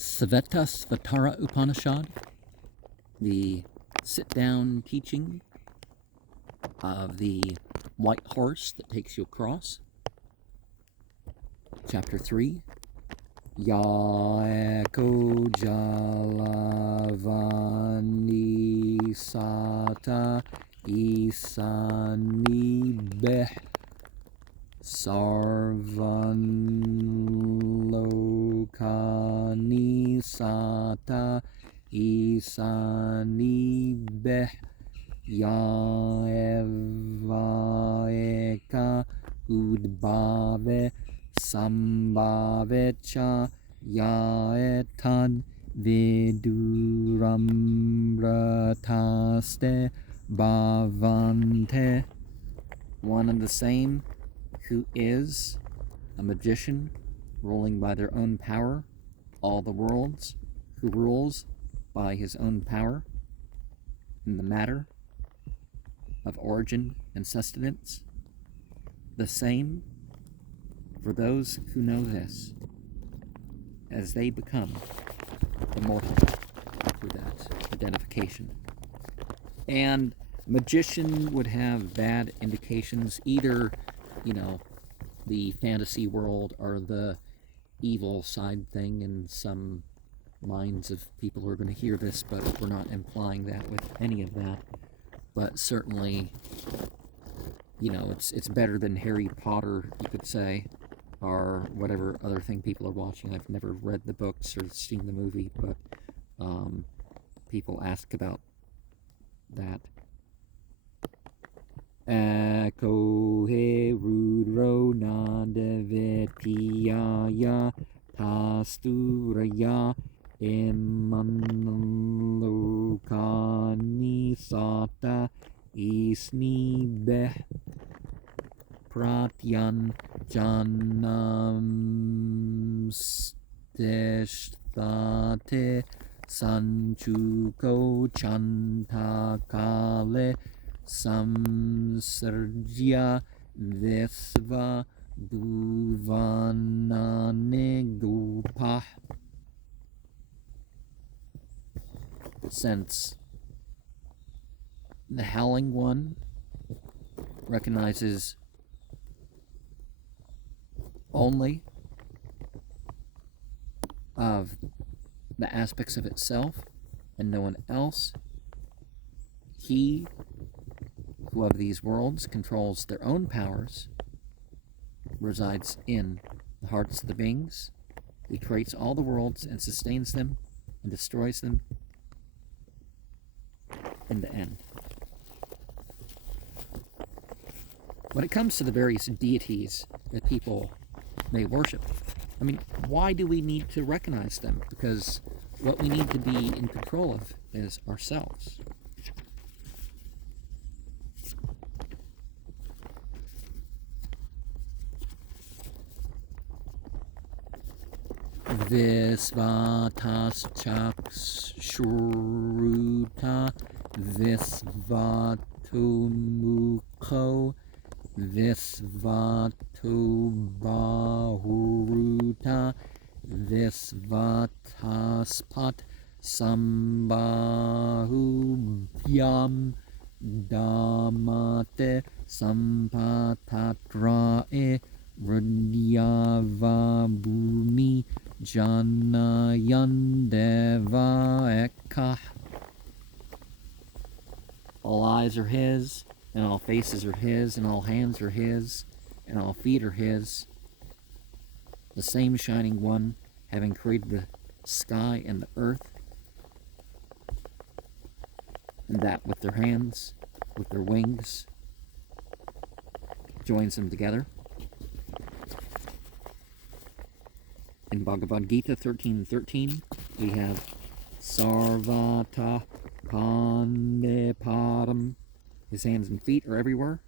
Svetasvatara Upanisad, the sit-down teaching of the white horse that takes you across. Chapter 3. Yaeko Jalavani Sata Isani Beh Sarvan Lokani Sata Isani Beh Yaevaeka Udbave Sambhavecha Yaetan Viduramrataste Bhavante. One and the same, who is a magician ruling by their own power all the worlds, who rules by his own power in the matter of origin and sustenance. The same for those who know this, as they become immortal through that identification. And magician would have bad indications, either, the fantasy world or the evil side thing in some minds of people who are going to hear this, but we're not implying that with any of that. But certainly, it's better than Harry Potter, you could say, or whatever other thing people are watching. I've never read the books or seen the movie, but people ask about that. Eko he rudro nadevetiya tasturaya emanlokani sata isni beh pratyan janam steshtate sanchuko chantakale samsarjya visva bhuvananigupah. Since the Howling One recognizes only of the aspects of itself and no one else, he who of these worlds controls their own powers resides in the hearts of the beings. He creates all the worlds and sustains them and destroys them in the end. When it comes to the various deities that people may worship, why do we need to recognize them? Because what we need to be in control of is ourselves. Visvatas chakshruta visvatumukho visvatubahuruta visvataspat sambahubhyam damate sampatatrae Rudyavabhumi Janayandeva Ekah. All eyes are his, and all faces are his, and all hands are his, and all feet are his. The same shining one, having created the sky and the earth, and that with their hands, with their wings, joins them together. In Bhagavad Gita 13:13, we have Sarvata Pandeparam. His hands and feet are everywhere.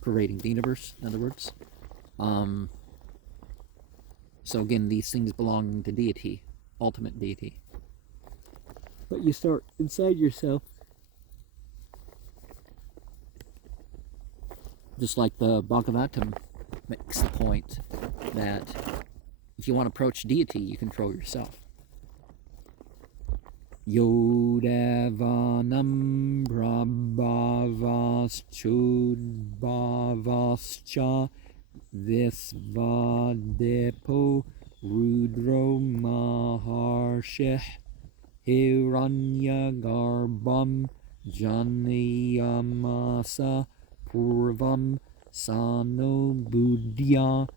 Pervading the universe, in other words. So again, these things belong to deity, ultimate deity. But you start inside yourself. Just like the Bhagavatam makes the point that if you want to approach deity, you control yourself. Yodevanam Prabhavas Visvadepo Rudro Maharshih Hiranyagarbham Janiyamasa Purvam Sano Buddhya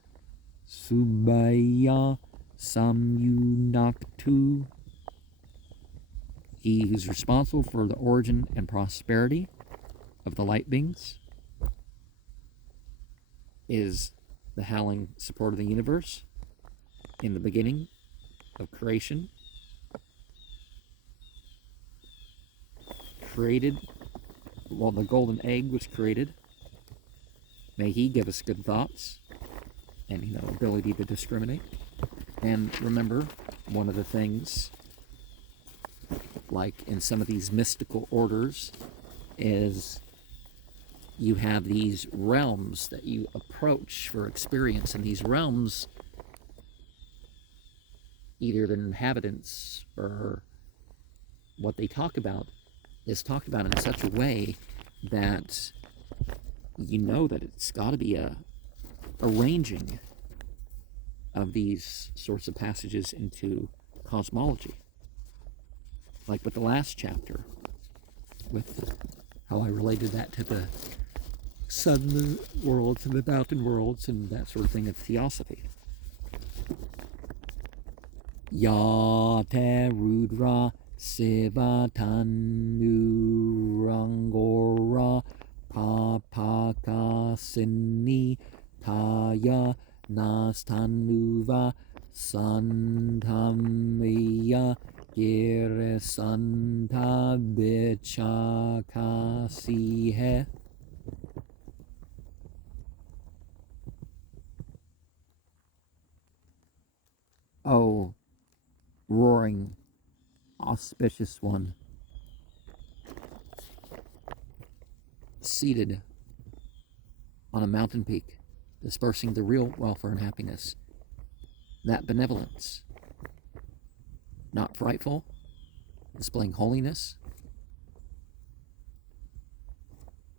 Subhaya Samyunaktu. He who's responsible for the origin and prosperity of the light beings is the howling support of the universe in the beginning of creation. Created while the golden egg was created. May he give us good thoughts and ability to discriminate. And remember, one of the things, like in some of these mystical orders, is you have these realms that you approach for experience, and these realms, either the inhabitants or what they talk about, is talked about in such a way that you know that it's got to be a arranging of these sorts of passages into cosmology. Like with the last chapter, with how I related that to the sun worlds and the mountain worlds and that sort of thing of theosophy. Yate Rudra Sivatanurangora Papakasini Taya Nastanuva Santamiya Girisanta Bichakasihe. Oh, roaring, auspicious one, seated on a mountain peak, dispersing the real welfare and happiness, that benevolence, not frightful, displaying holiness,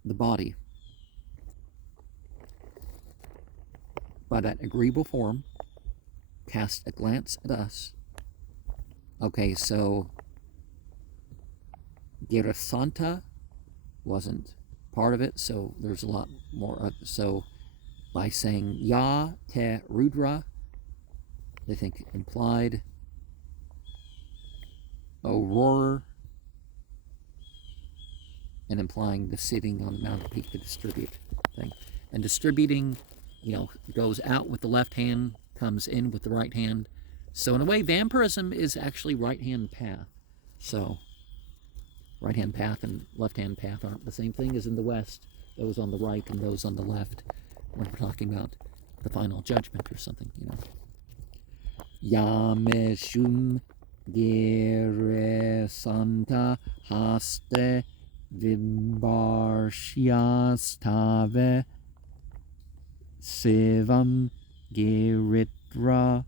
the body, by that agreeable form, cast a glance at us. Okay, so Girasanta wasn't part of it, so there's a lot more. So by saying Ya Te Rudra, they think implied roarer, and implying the sitting on the mountain peak to distribute thing. And distributing, goes out with the left hand, comes in with the right hand. So in a way, vampirism is actually right-hand path. So right-hand path and left-hand path aren't the same thing as in the West. Those on the right and those on the left, when we're talking about the final judgment or something, Yameshum Gere Santa Haste Vimbarshyastave Sivam Geritra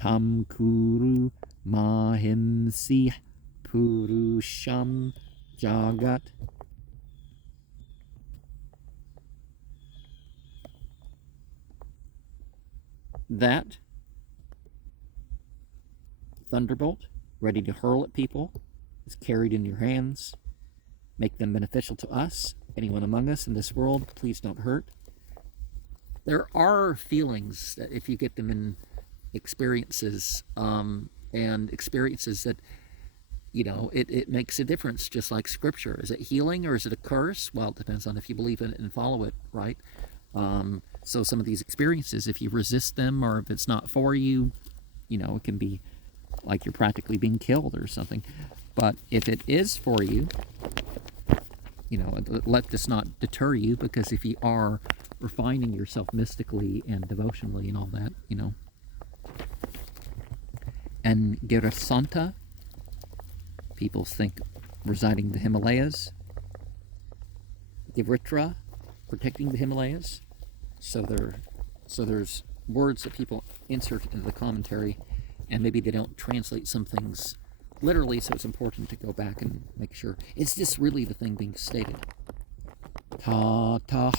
Tamkuru Mahimsi Purusham Jagat. That thunderbolt, ready to hurl at people, is carried in your hands. Make them beneficial to us. Anyone among us in this world, please don't hurt. There are feelings that if you get them in experiences, and experiences that, it makes a difference, just like scripture. Is it healing or is it a curse? Well, it depends on if you believe in it and follow it, right? So some of these experiences, if you resist them or if it's not for you, it can be like you're practically being killed or something. But if it is for you, let this not deter you, because if you are refining yourself mystically and devotionally and all that, And Girasanta, people think residing in the Himalayas. Givritra, protecting the Himalayas. So they're So there's words that people insert into the commentary, and maybe they don't translate some things literally, so it's important to go back and make sure. Is this really the thing being stated? Tata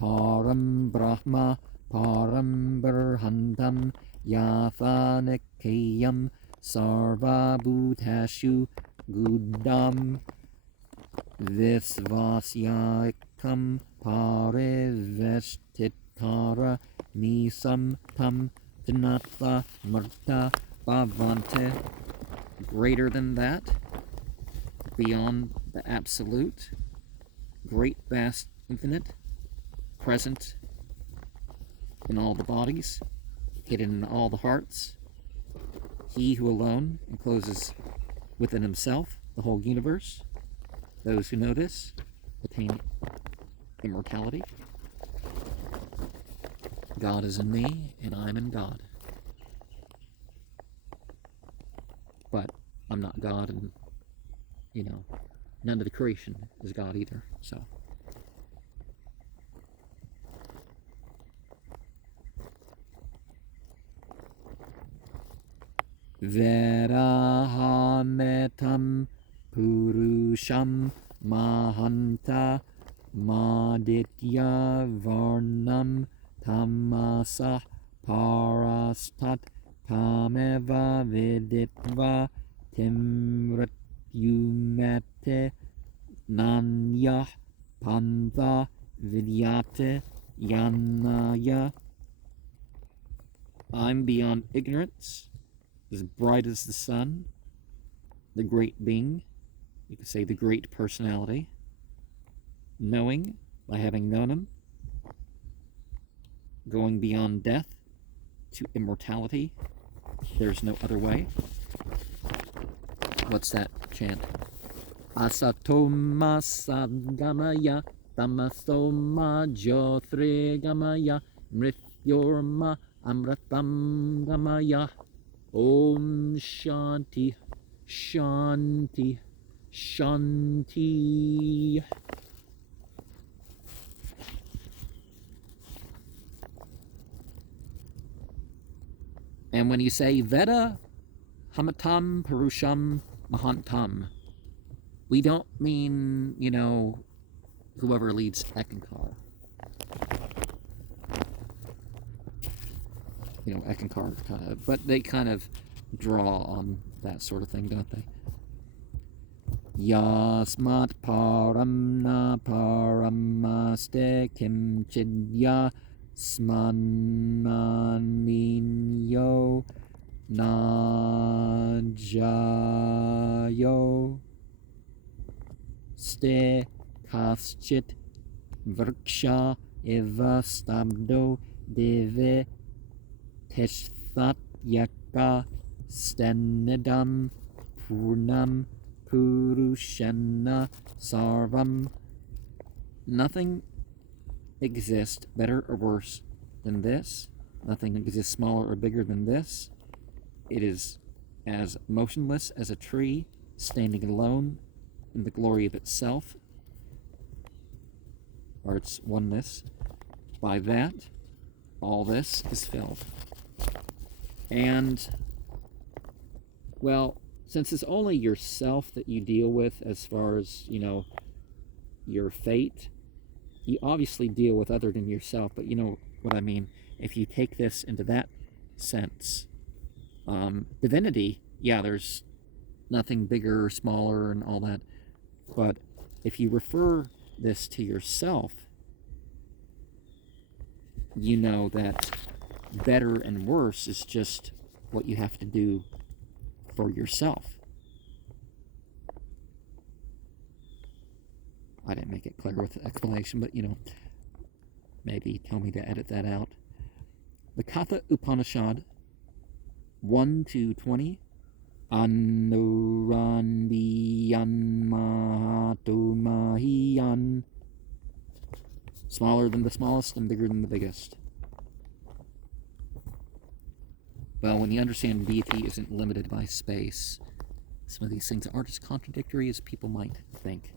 param brahma param barhantam yafanekayam sarva bhutashu gudam visvasyakam pariveshtitara nisam tam dhanatva marta bhavante. Greater than that, beyond the absolute, great, vast, infinite, present in all the bodies, hidden in all the hearts, he who alone encloses within himself the whole universe. Those who know this attain immortality. God is in me, and I am in God. But I'm not God, and, none of the creation is God either, so. Verahametam purusham mahanta maditya varnam tamasah parastat tameva viditva timratyumate nanyah pantha vidyate yanaya. I'm beyond ignorance, as bright as the sun, the great being, you could say the great personality, knowing by having known him, going beyond death to immortality. There's no other way. What's that chant? Asatoma sadgamaya tamasoma jyothrigamaya mrityorma amratam gamaya. Om Shanti, Shanti, Shanti. And when you say Veda Hamatam Purusham Mahantam, we don't mean, whoever leads Ekankar. Ekankar kind of, but they kind of draw on that sort of thing, don't they? Yasmat paramna paramaste kimchidya smannaninyo najayo ste kaschit vriksha eva stabdo deve Tishtatyaka stenidam purnam purushana sarvam. Nothing exists better or worse than this. Nothing exists smaller or bigger than this. It is as motionless as a tree, standing alone in the glory of itself, or its oneness. By that, all this is filled. And, well, since it's only yourself that you deal with as far as, your fate, you obviously deal with other than yourself, but you know what I mean. If you take this into that sense, divinity, yeah, there's nothing bigger or smaller and all that, but if you refer this to yourself, you know that better and worse is just what you have to do for yourself. I didn't make it clear with the explanation, but maybe tell me to edit that out. The Katha Upanishad 1-20. Anurandiyan Mahatumahiyan. Smaller than the smallest and bigger than the biggest. Well, when you understand deity isn't limited by space, some of these things aren't as contradictory as people might think.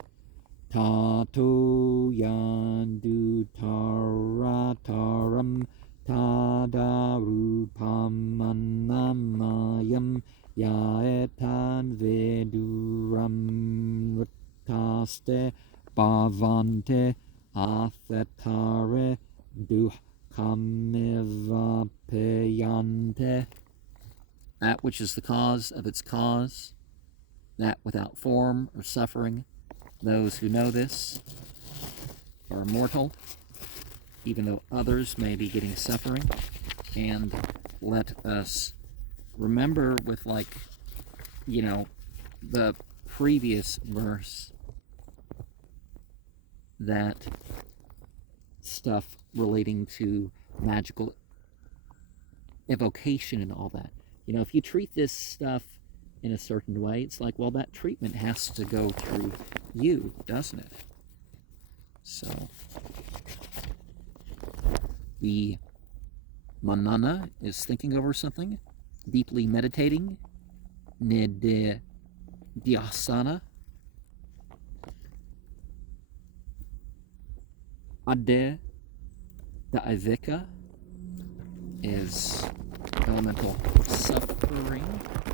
Tato yandu tarataram ta aste bhavante athetare dukkhamivapayante. That which is the cause of its cause, that without form or suffering. Those who know this are immortal, even though others may be getting suffering. And let us remember with, like, the previous verse, that stuff relating to magical evocation and all that. If you treat this stuff in a certain way, it's like, well, that treatment has to go through you, doesn't it? So, the manana is thinking over something, deeply meditating, nidhyasana. Ade daivika is elemental suffering.